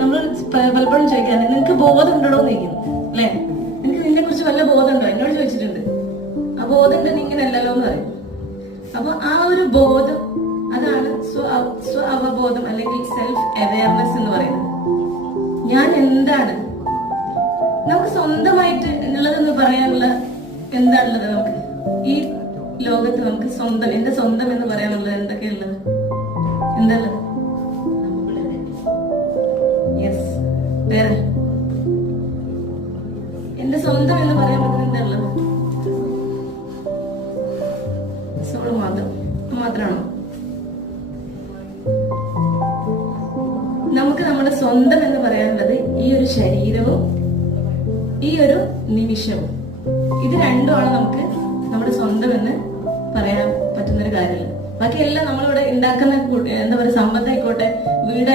നമ്മൾ പലപ്പോഴും ചോദിക്കാറ് നിനക്ക് ബോധം ഉണ്ടോ എന്ന് ചോദിക്കുന്നു അല്ലെ. നിനക്ക് നിന്നെ കുറിച്ച് വല്ല ബോധം ഉണ്ടോ? എന്നോട് ചോദിച്ചിട്ടുണ്ട്. ആ ബോധം ഉണ്ട്, നീ ഇങ്ങനെ അല്ലല്ലോ എന്ന് പറയും. അപ്പൊ ആ ഒരു ബോധം, അതാണ് സ്വ അവബോധം അല്ലെങ്കിൽ സെൽഫ് അവയർനെസ് എന്ന് പറയുന്നത്. ഞാൻ എന്താണ്, നമുക്ക് സ്വന്തമായിട്ട് ഉള്ളതെന്ന് പറയാനുള്ള എന്താണുള്ളത്? നമുക്ക് ഈ ലോകത്ത് നമുക്ക് സ്വന്തം, എന്റെ സ്വന്തം എന്ന് പറയാനുള്ളത് എന്തൊക്കെയുള്ളത്? എന്താ ഉള്ളത്? യെസ്, വേറെ എന്റെ സ്വന്തം എന്ന് പറയാൻ പറ്റുന്ന എന്താ ഉള്ളത്? സോള് മാത്രമാണോ? നമുക്ക് നമ്മുടെ സ്വന്തം എന്ന് പറയാനുള്ളത് ഈ ഒരു ശരീരവും ഈ ഒരു നിമിഷവും. ഇത് രണ്ടുമാണ് നമുക്ക് നമ്മുടെ സ്വന്തം എന്ന് പറയാൻ പറ്റുന്നൊരു കാര്യമില്ല. ബാക്കിയെല്ലാം നമ്മളിവിടെ ഉണ്ടാക്കുന്ന എന്താ പറയുക, സമ്പത്തായിക്കോട്ടെ, വീടായി